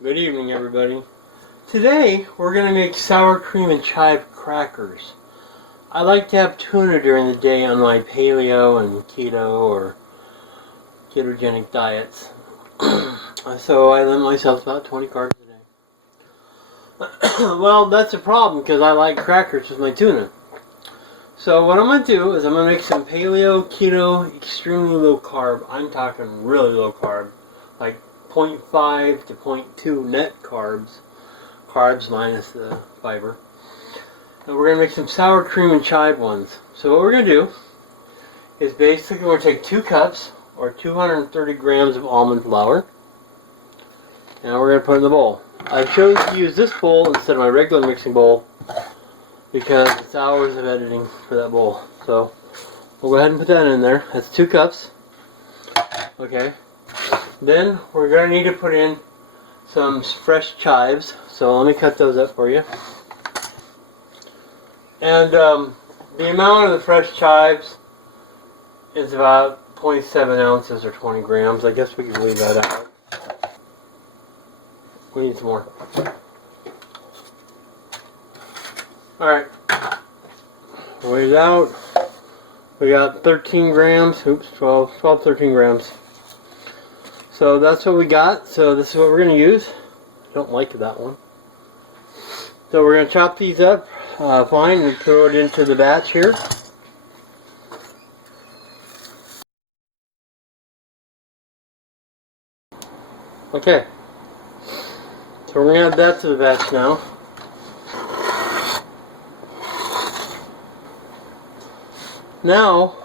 Good evening, everybody. Today, we're going to make sour cream and chive crackers. I like to have tuna during the day on my paleo and keto or ketogenic diets. So I limit myself to about 20 carbs a day. Well, that's a problem because I like crackers with my tuna. So what I'm going to do is I'm going to make some paleo, keto, extremely low carb. I'm talking really low carb, like 0.5 to 0.2 net carbs minus the fiber. And we're going to make some sour cream and chive ones. So what we're going to do is basically we're going to take 2 cups or 230 grams of almond flour, and we're going to put it in the bowl. I chose to use this bowl instead of my regular mixing bowl because it's hours of editing for that bowl. So we'll go ahead and put that in there. That's 2 cups. Okay. Then we're going to need to put in some fresh chives. So let me cut those up for you. And the amount of the fresh chives is about 0.7 ounces or 20 grams. I guess we can leave that out. We need some more. Alright. Weigh it out. We got 13 grams. Oops, 13 grams. So that's what we got. So this is what we're going to use. I don't like that one. So we're going to chop these up fine and throw it into the batch here. Okay. So we're going to add that to the batch now. Now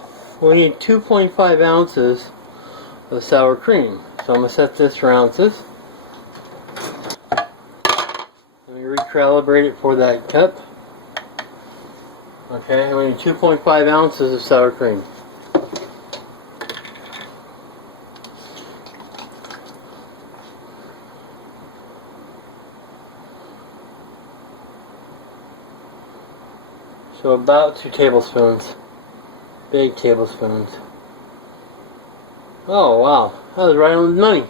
we need 2.5 ounces of sour cream. So I'm going to set this for ounces. Let me recalibrate it for that cup. Okay, and we need 2.5 ounces of sour cream. So about 2 tablespoons. Big tablespoons. Oh wow, that was right on the money.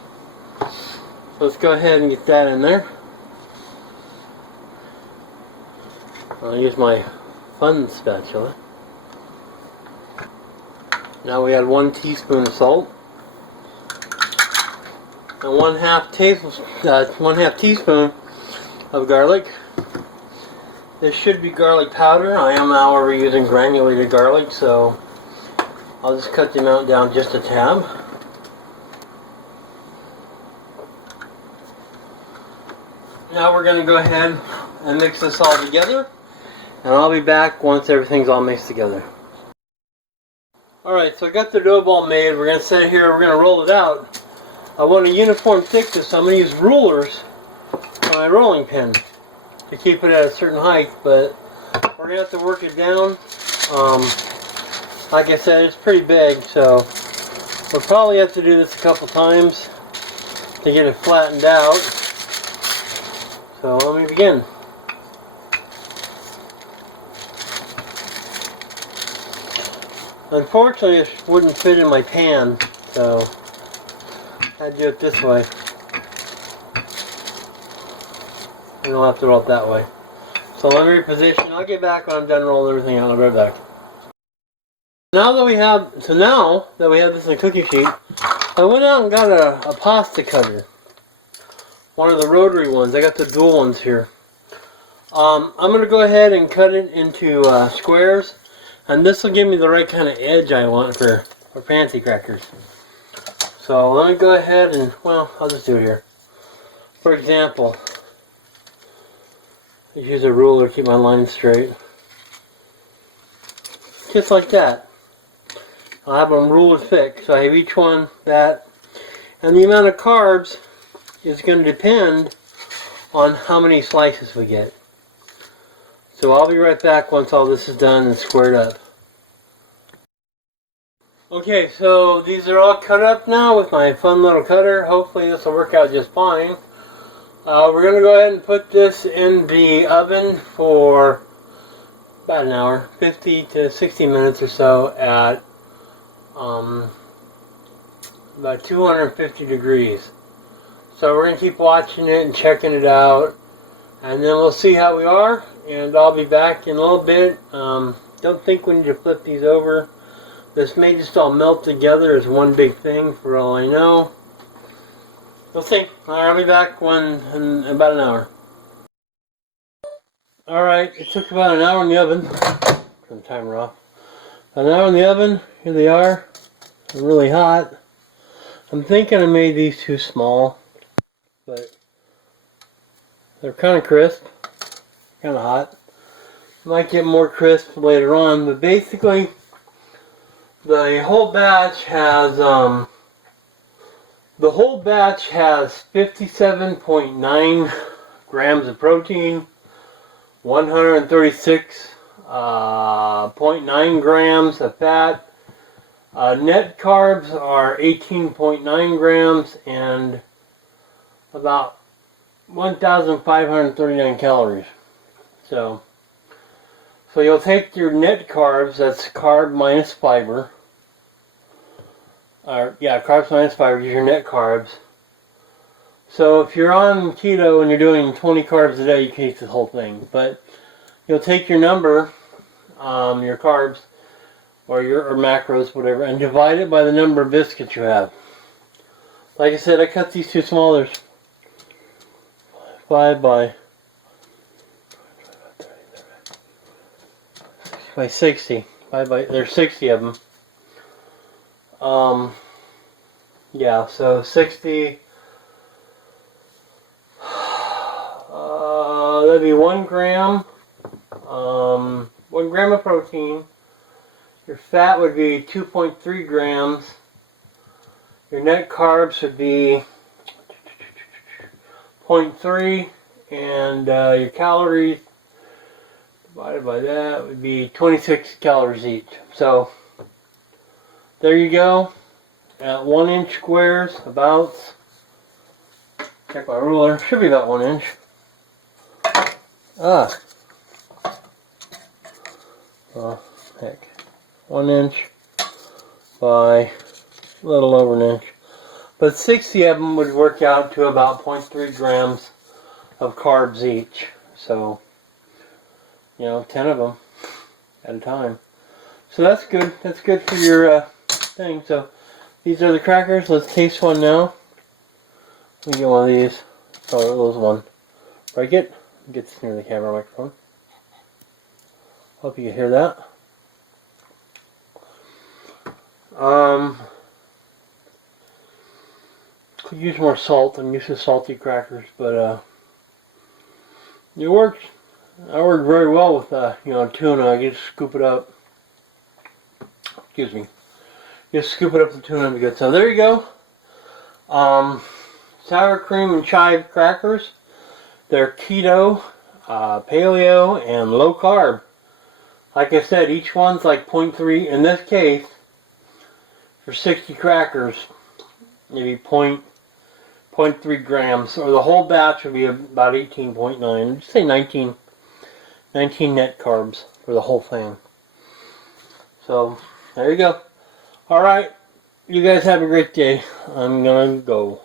So let's go ahead and get that in there. I'll use my fun spatula. Now we add 1 teaspoon of salt and 1/2 teaspoon of garlic. This should be garlic powder. I am, however, using granulated garlic, so I'll just cut the amount down just a tab. Now we're going to go ahead and mix this all together, and I'll be back once everything's all mixed together. Alright, so I got the dough ball made. We're going to set it here, we're going to roll it out. I want a uniform thickness, so I'm going to use rulers on my rolling pin to keep it at a certain height, but we're going to have to work it down. Like I said, it's pretty big, so we'll probably have to do this a couple times to get it flattened out. So let me begin. Unfortunately, it wouldn't fit in my pan, so I'd do it this way. I don't have to roll it that way. So let me reposition. I'll get back when I'm done rolling everything out. I'll be right back. Now that we have this in a cookie sheet, I went out and got a pasta cutter. One of the rotary ones. I got the dual ones here. I'm going to go ahead and cut it into squares, and this will give me the right kind of edge I want for fancy crackers. So let me go ahead and, well, I'll just do it here. For example, just use a ruler to keep my lines straight. Just like that. I'll have them ruler thick, so I have each one that. And the amount of carbs is going to depend on how many slices we get. So I'll be right back once all this is done and squared up. Okay, so these are all cut up now with my fun little cutter. Hopefully this will work out just fine. We're going to go ahead and put this in the oven for about an hour, 50 to 60 minutes or so at about 250 degrees. So we're going to keep watching it and checking it out. And then we'll see how we are. And I'll be back in a little bit. Don't think we need to flip these over. This may just all melt together as one big thing for all I know. We'll see. I'll be back in about an hour. Alright, it took about an hour in the oven. Turn the timer off. An hour in the oven. Here they are. They're really hot. I'm thinking I made these too small. But they're kind of crisp. Kind of hot. Might get more crisp later on. But basically, the whole batch has 57.9 grams of protein, 136.9 grams of fat. Net carbs are 18.9 grams and about 1,539 calories. So you'll take your net carbs, that's carb minus fiber. Carbs minus fiber is your net carbs. So if you're on keto and you're doing 20 carbs a day, you can eat the whole thing. But you'll take your number, your carbs, or macros, whatever, and divide it by the number of biscuits you have. Like I said, I cut these too small. There's 5 by 60. There's 60 of them. So 60. That'd be 1 gram. 1 gram of protein. Your fat would be 2.3 grams. Your net carbs would be 0.3, and your calories divided by that would be 26 calories each. So there you go. At 1-inch squares, about, check my ruler, should be about 1 inch. Heck. 1 inch by a little over an inch. But 60 of them would work out to about 0.3 grams of carbs each. So, 10 of them at a time. So that's good. That's good for your thing. So these are the crackers. Let's taste one now. Let me get one of these. Oh, it was one. Break it. Get this near the camera microphone. Hope you can hear that. Could use more salt. I'm used to salty crackers, but it works. I work very well with tuna. I just scoop it up. Excuse me. Just scoop it up the tuna and be good. So there you go. Sour cream and chive crackers. They're keto, paleo, and low carb. Like I said, each one's like 0.3. In this case, for 60 crackers, maybe 0.3 grams, or the whole batch would be about 18.9. Just say 19 net carbs for the whole thing. So there you go. All right, you guys have a great day. I'm gonna go.